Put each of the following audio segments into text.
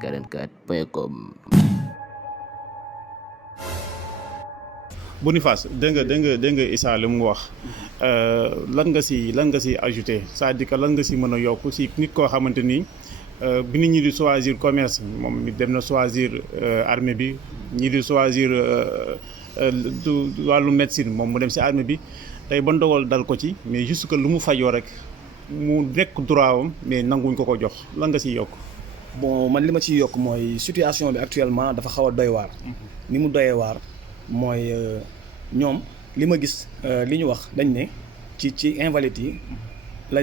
24744.com. Boniface dégg nga Issa li mu wax lan nga si ajouté c'est-à-dire que lan nga si mën a yokk si nit koo xamante ni bi nit ñi di choisir commerce moom mi dem na choisir armée bi ñi di choisir wàllu médecine moom mu dem si armée bi tey ba ndogal dal ko ci mais juste que lu mu fajoo rek mu nekk droit am mais nanguñ ko jox lan nga siy yokk. bon man li ma ciy yokk mooy situation bi actuellement dafa xaw a doy waar. ni mu doyee waar mooy ñoom li ma gis li ñu wax dañ ne ci invalides yi la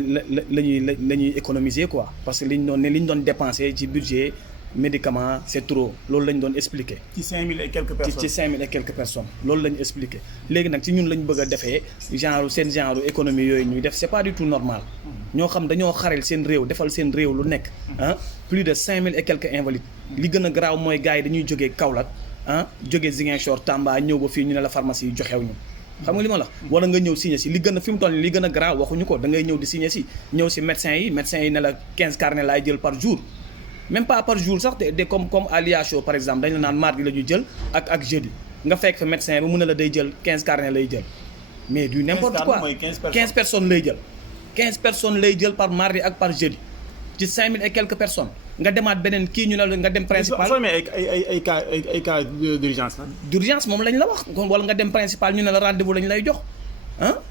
ñuy économiser quoi parce que li ñu doon dépenser ci budget médicament c'est trop loolu la ñu doon expliquer. ci 5000 et quelques personnes ci 5000 et quelques personnes loolu la ñu expliquer léegi nag ci ñun la ñu bëgg a defee genre économie yooyu ñuy def c'est pas du tout normal. ñoo xam dañoo xarel seen réew defal seen réew lu nekk plus de 5000 et quelques invalides li gën a garaaw mooy gars yi dañuy jógee Kaolack jógee Ziguinchor Tamba ñëw ba fii ñu ne la pharmacie yi joxew ñu xam nga li ma la wala nga ñëw signé si li gën a fi mu toll li gën a garaaw waxuñu ko da ngay ñëw di signé si ñëw si médecins yi ne la 15 carnet laay jël par jour même pas par jour sax de comme à l'IHO par exemple dañ la naan mardi la ñuy jël ak jeudi nga fekk fa médecin bi mu ne la day jël 15 carnet lay jël mais du n'importe quoi 15 personnes lay jël 15 personnes lay jël par mardi ak par jeudi ci 5000 et quelques personnes nga demaat beneen kii ñu ne la nga dem principal. soo amee ay cas d'urgence la. d'urgence moom lañ la wax wala nga dem principal ñu ne la rendez-vous lañ lay jox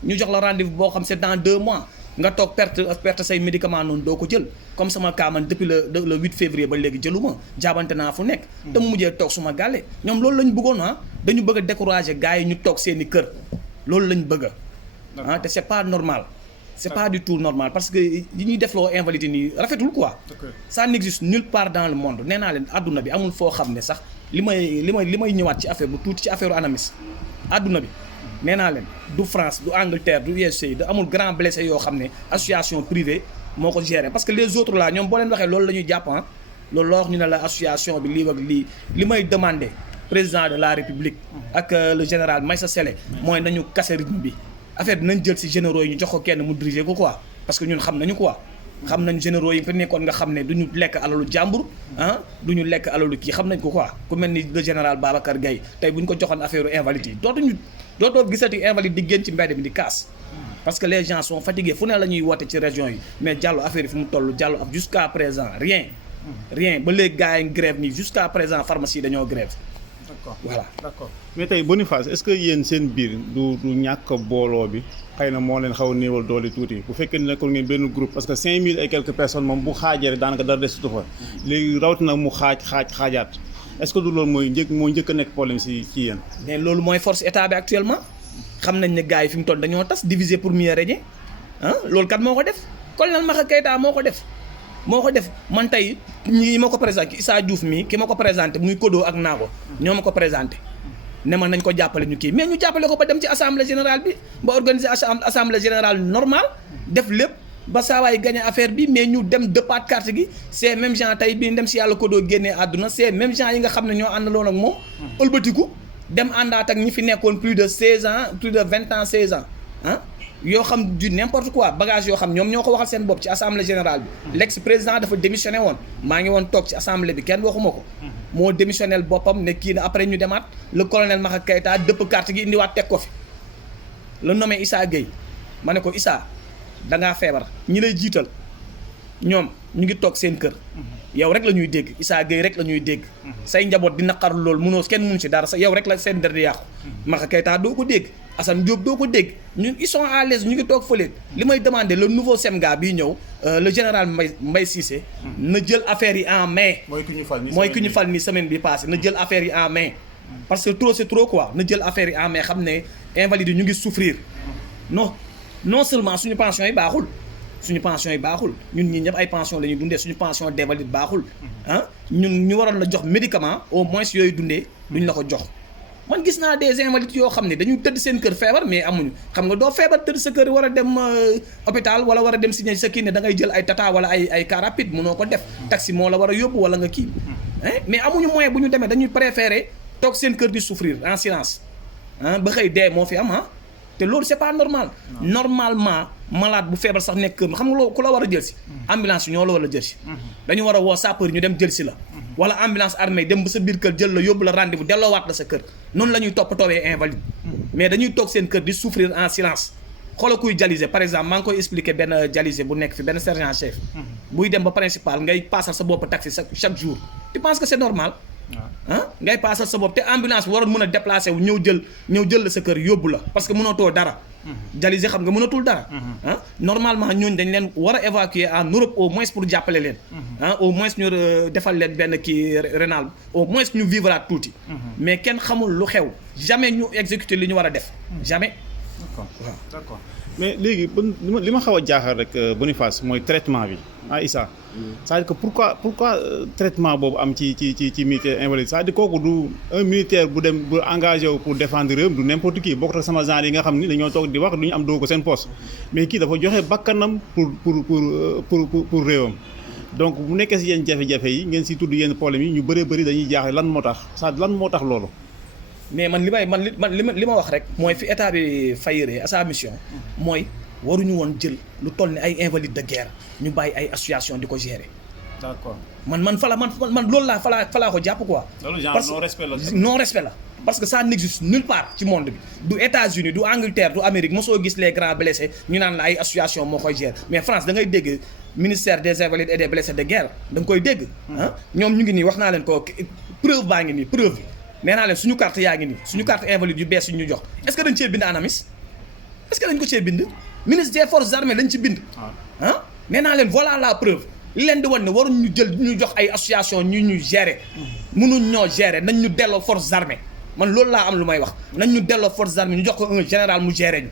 ñu jox la rendez-vous boo xam c'est dans 2 mois nga toog perte say médicaments noonu doo ko jël comme sama cas man depuis le 8 février ba léegi jëluma jaabante naa fu nekk. te mu mujjee toog suma gàlle ñoom loolu lañ bëggoon dañu bëgg a décourager gars yi ñu toog seeni kër loolu lañ bëgg te c'est pas normal. c'est pas du tout normal parce que yi ñuy defloo invalidé nii rafetul quoi. Ça n'existe nulle part dans le monde nee naa leen adduna bi amul foo xam ne sax li may ñëwaat ci affaire bu tuuti ci affaire ANAMIS adduna bi nee naa leen du France du Angleterre du USA du amul grand blessé yoo xam ne association privée moo ko géré parce que les autres là ñoom boo leen waxee loolu la ñuy jàpp loolu la wax ñu ne la association bi lii ak lii li may demander président de la République ak le général Maïssa Sélé mooy nañu casser rythme bi. affaire bi nañ jël ci généraux yi ñu jox ko kenn mu diriger ko quoi parce que ñun xam nañu quoi xam nañ généraux yi fa nekkoon nga xam ne du ñu lekk alalu jàmbur du ñu lekk alalu kii xam nañ ko quoi ku mel ni le général Babacar Gaye tey bu ñu ko joxoon affaire invalide yi dootoo gisati invalide di génn ci mbedd mi di kaas parce que les gens sont fatigués fu ne la ñuy woote ci région yi mais Diallo affaire yi fi mu toll Diallo ab jusqu'à présent rien ba léegi gars yi grève nii jusqu'à présent pharmacie yi dañoo grève. Voilà. D'accord mais tey Boniface est-ce que yéen seen biir du ñàkk booloo bi xëy na moo leen xaw a néewal doole tuuti bu fekkee ne nekkoon ngeen benn groupe parce que 5000 et quelques personnes moom bu xaajee rek daanaka dara desutu fa léegi rawatina mu xaajaat est-ce que du loolu moo njëkk a nekk problème ci yéen. mais loolu mooy force état bi actuellement xam nañ ne gars yi fi mu toll dañoo tas diviser pour mieux régner loolu kat moo ko def colonel Maxa Keita moo ko def man tey ñi ma ko présenté Issa Diouf mii ki ma ko présenté muy Kodo ak Naago ñoo ma ko présenté ne ma nañ ko jàppale ñu kii mais ñu jàppale ko ba dem ci assemblée générale bi ba organiser assemblée générale normale def lépp ba saawaay gagné affaire bi mais ñu dem dëppaat carte gi c'est même gens tey bii dem si yàlla Kodo génnee àdduna c'est même gens yi nga xam ne ñoo àndaloon ak moom ëlbatiku dem àndaat ak ñi fi nekkoon plus de 16 ans plus de 20 ans 16 ans yoo xam du n'importe quoi bagage yoo xam ñoom ñoo ko waxal seen bopp ci assemblée générale bi l'ex-président dafa démissionné woon maa ngi woon toog ci assemblée bi kenn waxuma ko moo démissionnel boppam ne kii na après ñu demaat le colonel Maxa Keita dëpp carte gi indiwaat teg ko fi le nommé Issa Gueye ma ne ko Issa dangaa feebar ñi lay jiital ñoom ñu ngi toog seen kër yow rek la ñuy dégg Issa Gueye rek la ñuy dégg say njaboot di naqarlu loolu mënoo kenn mënu ci dara sa yow rek la seen der di yàqu Maxa Keita doo ko dégg Assane Diop doo ko dégg ñun ils sont à l'aise ñu ngi toog fële li may demander le nouveau SEMGA bii ñëw le général Mbaye Cissé na jël affaire yi en main mooy ku ñu fal ni semaine bi passé na jël affaire yi en main parce que trop c'est trop quoi na jël affaire yi en main xam ne invalides yi ñu ngi souffrir non seulement suñu pension yi baaxul ñun ñi ñëpp ay pension la ñuy dundee suñu pension d'invalide baaxul ñun ñu waroon la jox médicament au moins yooyu dundee duñ la ko jox man gis naa des invalides yoo xam ne dañuy tëdd seen kër feebar mais amuñu xam nga doo feebar tëdd sa kër war a dem hôpital wala war a dem signer sa kii ne da ngay jël ay tata wala ay car rapide mënoo ko def taxi moo la war a yóbbu wala nga kii mais amuñu moyen bu ñu demee dañuy préférer toog seen kër di souffrir en silence ba xëy dee moo fi am te loolu c'est pas normal normalement malade bu feebar sax nekk kër xam nga loolu ku la war a jël si ambulance yi ñoo la war a jël si dañu war a woo sapeur ñu dem jël si la wala ambulance armée dem ba sa biir kër jël la yóbbu la rendez-vous delloowaat la sa kër noonu la ñuy toppatoowee invalide mais dañuy toog seen kër di souffrir en silence xoola kuy dialyser par exemple maa ngi koy expliquer benn dialyser bu nekk fi benn sergent chef buy dem ba principal ngay paasal sa bopp taxi chaque jour tu penses que c'est normal ngay paasal sa bopp te ambulance bi waroon mën a déplacer wu ñëw jël la sa kër yóbbu la parce que mënatoo dara dialyser xam nga mënatul dara normalement ñooñu dañ leen war a évacuer en Europe au moins pour jàppale leen au moins ñu defal leen benn kii rénal au moins ñu vivraat tuuti mais kenn xamul lu xew jamais ñu exécuter li ñu war a def jamais d'accord mais léegi li ma xaw a jaaxal rek Boniface mooy traitement bi Issa c'est-à-dire que pourquoi traitement boobu am ci militaire invalide c'est-à-dire kooku du un militaire bu dem bu engagé wu pour défendre réew du n'importe qui bokk ak sama genre yi nga xam ni dañoo toog di wax du ñu am doo ko seen poste mais kii dafa joxe bakkanam pour réewam donc bu nekkee si yenn jafe-jafe yi ngeen si tudd yenn problème yi ñu bëree bëri dañuy jaaxle lan moo tax lan moo tax loolu mais man li ma wax rek mooy fi état bi fayiree à sa mission mooy waruñu woon jël lu toll ni ay invalides de guerre ñu bàyyi ay association di ko gérer. d'accord man loolu laa falaa ko jàpp quoi. loolu genre non respect la. non respect la parce que ça n'existe nulle part ci monde bi du États-Unis du Angleterre du Amérique mosoo gis les grands blessés ñu naan la ay association moo koy gérer mais France da ngay dégg ministère des invalides et des blessés de guerre da nga koy dégg. ñoom ñu ngi nii wax naa leen ko preuve baa ngi nii preuve bi. nee naa leen suñu carte yaa ngi nii suñu carte invalide yu bees yu ñu jox est-ce que dañ cee bind ANAMIS est-ce que dañ ko cee bind ministre des forces armées dañ ci bind nee naa leen voilà la preuve li leen di wan ne waruñ ñu jël ñu jox ay association ñu gérer mënuñ ñoo gérer nañ ñu delloo forces armées man loolu laa am lu may wax nañ ñu delloo forces armées ñu jox ko un général mu gérer ñu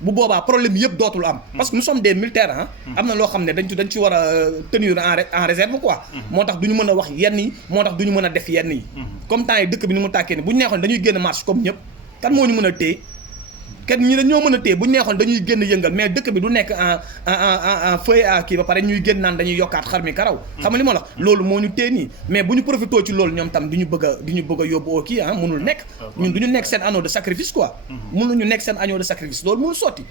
bu boobaa problème yëpp dootul am parce que nous sommes des militaires am na loo xam ne dañ ci war a tenir en réserve quoi moo tax du ñu mën a wax yenn yi moo tax du ñu mën a def yenn yi comme temps yi dëkk bi ni mu tàkkee ni bu ñu neexoon dañuy génn marche comme ñëpp kan moo ñu mën a téye kenn ñi dañoo mën a téye bu ñu neexoon dañuy génn yëngal mais dëkk bi du nekk en feuille à kii ba pare ñuy génn naan dañuy yokkaat xar mi karaw xam nga li ma la loolu moo ñu téye nii mais bu ñu profité ci loolu ñoom tam di ñu bëgg a yóbbu au kii mënul nekk ñun du ñu nekk seen agneau de sacrifice quoi mënuñu nekk seen agneau de sacrifice loolu mënul sotti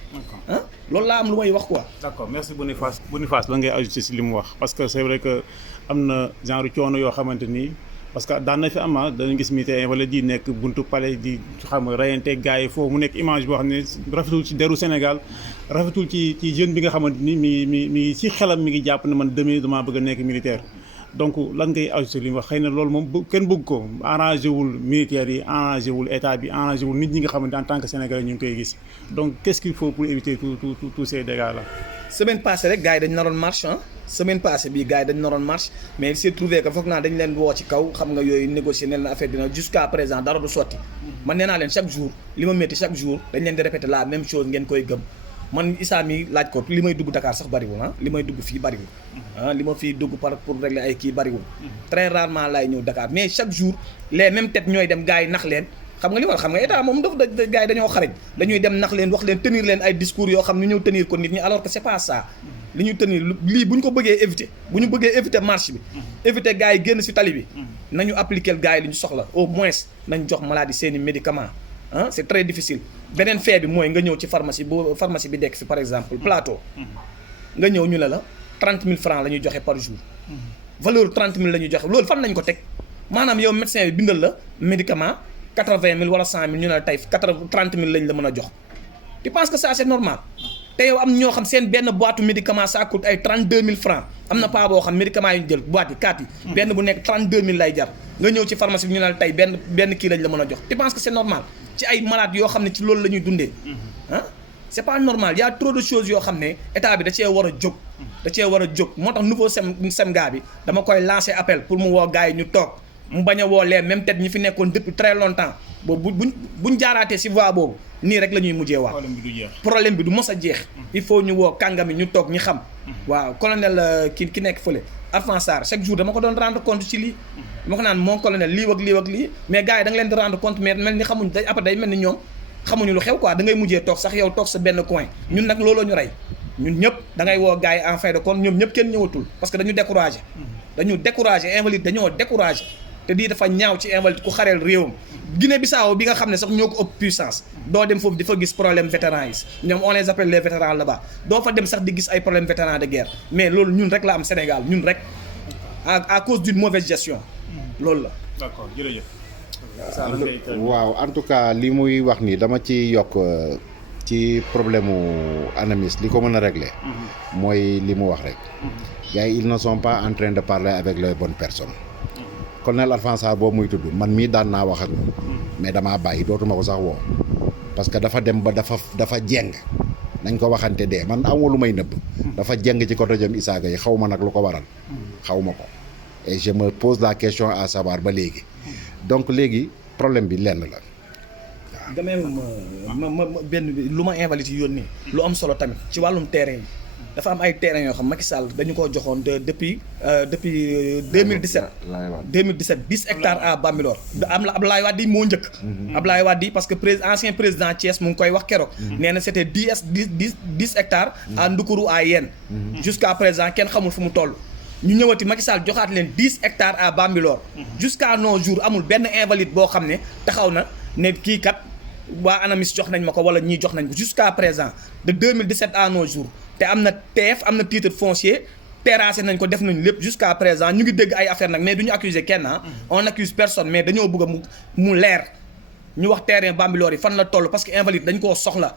loolu laa am lu may wax quoi. d'accord merci Boniface la ngay ajouter si li mu wax parce que c'est vrai que am na genre coono yoo xamante ni parce que daan na fi am dañu gis militaire invalide di nekk buntu palais di xam nga reyante gars yi foofu mu nekk image boo xam ne rafetul ci deru Sénégal rafetul ci jeune bi nga xamante ni mi ci xelam mi ngi jàpp ne man demee damaa bëgg a nekk militaire donc lan ngay ajouter li mu wax xëy na loolu moom kenn bëgg ko arrangé wul militaires yi arrangé wul état bi arrangé wul nit ñi nga xamante en tant que sénégalais ñu ngi koy gis donc qu'est-ce qu'il faut pour éviter tous ces dégâts là. semaine passée rek gars yi dañu naroon marche semaine passée bii gars yi dañu naroon marche mais il s'est trouvé que foog naa dañu leen woo ci kaw xam nga yooyu négocier ne leen affaire dina jusqu'à présent dara du sotti man nee naa leen chaque jour li ma métti chaque jour dañ leen di répéter la même chose ngeen koy gëm man Issa mi laaj ko li may dugg Dakar sax bariwul li may dugg fii bariwul li ma fii dugg pour régler ay kii bariwul très rarement laay ñëw Dakar mais chaque jour les mêmes têtes ñooy dem gars yi nax leen xam nga li war xam nga état moom dafa gars yi dañoo xarañ dañuy dem nax leen wax leen tenir leen ay discours yoo xam ne ñëw tenir ko nit ñi alors que c'est pas ça li ñu tenir lii bu ñu ko bëggee éviter bu ñu bëggee éviter marche bi éviter gars yi génn ci tali bi nañu appliquer gars yi li ñu soxla au moins nañ jox maladie seeni médicaments c'est très difficile beneen fait bi mooy nga ñëw ci pharmacie bi dekk fi par exemple plateau nga ñëw ñu la 30 000 francs la ñuy joxe par jour valeur 30 000 la ñuy joxe loolu fan lañ ko teg maanaam yow médecin bi bindal la médicament 80 000 wala 100 000 ñu ne la tey 30 000 lañ la mën a jox tu penses que ça c'est normal te yow am ñoo xam seen benn boîte médicament ça coûte ay 32 000 francs am na pas boo xam médicament yu ñu jël boîte yi 4 yi benn bu nekk 32 000 lay jar nga ñëw ci pharmacie bi ñu ne la tey benn kii lañ la mën a jox tu penses que c'est normal ci ay malades yoo xam ne ci loolu la ñuy dundee c'est pas normal il y a trop de choses yoo xam ne état bi da cee war a jóg moo tax nouveau semga bi dama koy lancer appel pour mu woo gars yi ñu toog mu bañ a woo les mêmes têtes ñi fi nekkoon depuis très longtemps boobu buñ jaaraatee ci voie boobu nii rek la ñuy mujjee waa problème bi du mos a jeex il faut ñu woo kàngami ñu toog ñi xam waaw colonel ki nekk fële Arfan Sarr chaque jour dama ko doon rendre compte ci lii dama ko naan mon colonel lii ak lii mais gars yi da nga leen di rendre compte mais mel ni xamuñ day après day mel ni ñoom xamuñu lu xew quoi da ngay mujjee toog sax yow toog sa benn coin ñun nag looloo ñu rey ñun ñëpp da ngay woo gars yi en fin de compte ñoom ñëpp kenn ñëwatul parce que dañu découragé invalide dañoo découragé te di dafa ñaaw ci invalide ku xareel réewam Guinée Bissau bi nga xam ne sax ñoo ko ëpp puissance doo dem foofu di fa gis problème vétérans yi ñoom on les appelle les vétérans là-bas doo fa dem sax di gis ay problème vétérans de guerre mais loolu ñun rek la am Sénégal ñun rek à cause d'une mauvaise gestion loolu la. d'accord jërëjëf. waaw en tout cas li muy wax ni dama ci yokk ci problème mu ANAMIS li ko mën a régler mooy li mu wax rek gars yi ils ne sont pas en train de parler avec les bonnes personnes. colonel Alphonse Sarr boobu muy tudd man mii daan naa wax ak moom mais damaa bàyyi dootuma ko sax woo parce que dafa dem ba dafa jeng nañ ko waxante dee man amul lu may nëbb dafa jeng ci côté jëm Issa Gueye xaw ma nag lu ko waral xaw ma ko et je me pose la question à savoir ba léegi donc léegi problème bi lenn la. damay ma benn lu ma invalide yi yónnee lu am solo tamit ci wàllum terrain yi dafa am ay terrain yoo xam Macky Sall dañu koo joxoon depuis 2017 10 hectares à Bambilor am la Abdoulaye Wade moo njëkk Abdoulaye Wade parce que ancien président Thiès mu ngi koy wax keroog nee na c'était 10 hectares à Ndoukourou à Yène jusqu'à présent kenn xamul fu mu toll ñu ñëwati Macky Sall joxaat leen 10 hectares à Bambilor jusqu'à nos jours amul benn invalide boo xam ne taxaw na ne kii kat waa ANAMIS jox nañ ma ko wala ñii jox nañ ko jusqu'à présent de 2017 à nos jours te am na TF am na titre foncier terrassé nañ ko def nañ lépp jusqu'à présent ñu ngi dégg ay affaire nag mais du ñu accuser kenn on accuse personne mais dañoo bëgg a mu leer ñu wax terrain Bambilor yi fan la toll parce que invalide dañ koo soxla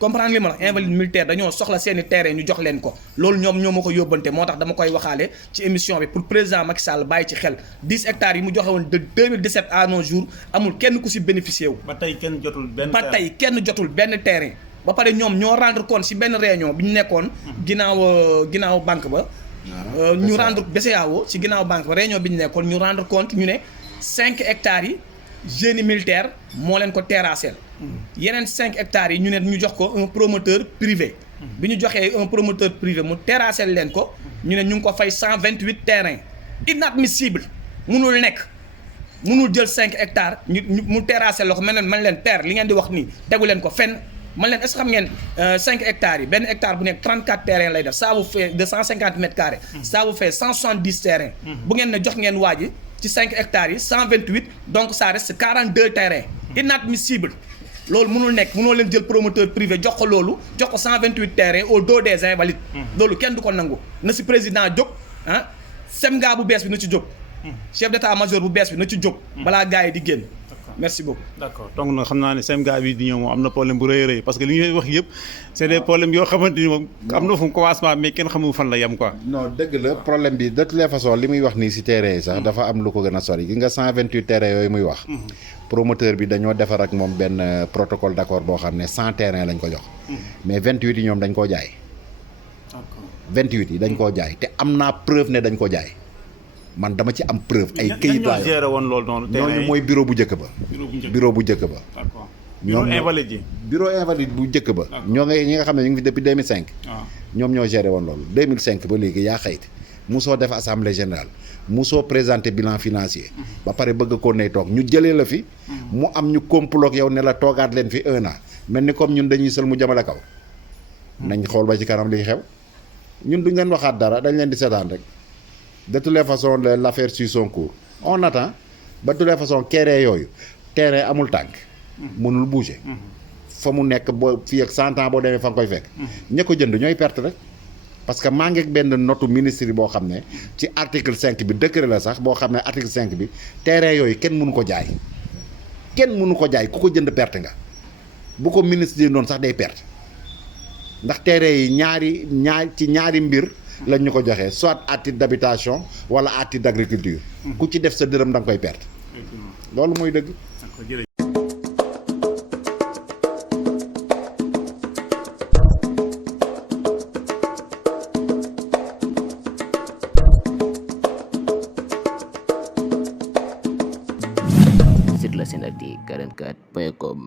comprendre li ma la invalide militaire dañoo soxla seeni terrain ñu jox leen ko loolu ñoo ma ko yóbbante moo tax dama koy waxaale ci émission bi pour président Macky Sall bàyyi ci xel 10 hectares yi mu joxe woon de 2017 à nos jours amul kenn ku si bénéficié wu. ba tey kenn jotul benn terrain ba pare ñoom ñoo rendre compte si benn réunion bi ñu nekkoon ginnaaw banque ba ñu rendre BCEAO si ginnaaw banque ba réunion bi ñu nekkoon ñu rendre compte ñu ne 5 hectares yi génie militaire moo leen ko terrassé yeneen 5 hectares yi ñu ne ñu jox ko un promoteur privé bi ñu joxee un promoteur privé mu terrassé leen ko ñu ne ñu ngi ko fay 128 terrains inadmissible munul nekk munul jël 5 hectares mu terrassé la ko man leen terre li ngeen di wax nii tegu leen ko fenn man leen est-ce que xam ngeen 5 hectares yi benn hectare bu nekk 34 terrains lay def ça vous fait 250 mètres carrés ça vous fait 170 terrains bu ngeen ne jox ngeen waa ji ci 5 hectares yi 128 donc ça reste 42 terrains inadmissible loolu mënul nekk mënoo leen jël promoteur privé jox ko loolu jox ko 128 terrains au dos des invalides loolu kenn du ko nangu na si président jóg semga bu bees bi na ci jóg chef d'état-major bu bees bi na ci jóg balaa gars yi di génn merci beaucoup. d'accord donc nag xam naa ne semga bi di ñëw moom am na problème bu rëy a rëy parce que li ñuy wax yëpp c'est des problèmes yoo xamante ni moom am na fu mu commencement mais kenn xamul fan la yem quoi. non dëgg la problème bi de toutes les façons li muy wax nii si terrain yi sax dafa am lu ko gën a sori gi nga 128 terrain yooyu muy wax promoteur bi dañoo defar ak moom benn protocole d'accord boo xam ne 100 terrain lañ ko jox mais 28 yi ñoom dañ koo jaay 28 yi dañ koo jaay te am naa preuve ne dañ ko jaay man dama ci am preuve ay këyit laa géré woon loolu noonu ñooñu mooy bureau bu njëkk ba bureau bu njëkk ba d'accord ñoom invalide yi bureau invalide bu njëkk ba ñoo nga ñi nga xam ne ñu ngi fi depuis 2005 ñoom ñoo géré woon loolu 2005 ba léegi yaa xayti musoo def assemblée générale musoo présenter bilan financier ba pare bëgg ko ne toog ñu jëlee la fi mu am ñu complot ak yow ne la toogaat leen fi 1 an mel ni comme ñun dañuy sël mu jëmale kaw nañ xool ba ci kanam liy xew ñun duñ leen waxaat dara dañ leen di seetaan rek de toutes les façons l'affaire suit son cours on attend ba de toutes les façons kéré yooyu terrain amul tànk mënul bouger fa mu nekk boo fii ak 100 ans boo demee fa nga koy fekk ña ko jënd ñooy perte rek parce que maa ngi benn notu ministre boo xam ne ci article 5 bi décret la sax boo xam ne article 5 bi terrain yooyu kenn mënu ko jaay ku ko jënd perte nga bu ko ministre yi noonu sax day perte ndax terrain yi ñaari mbir lañ ñu ko joxee soit à titre d'habitation wala à titre d'agriculture ku ci def sa dërëm da nga koy perte loolu mooy dëgg. Sur la Senati 44.com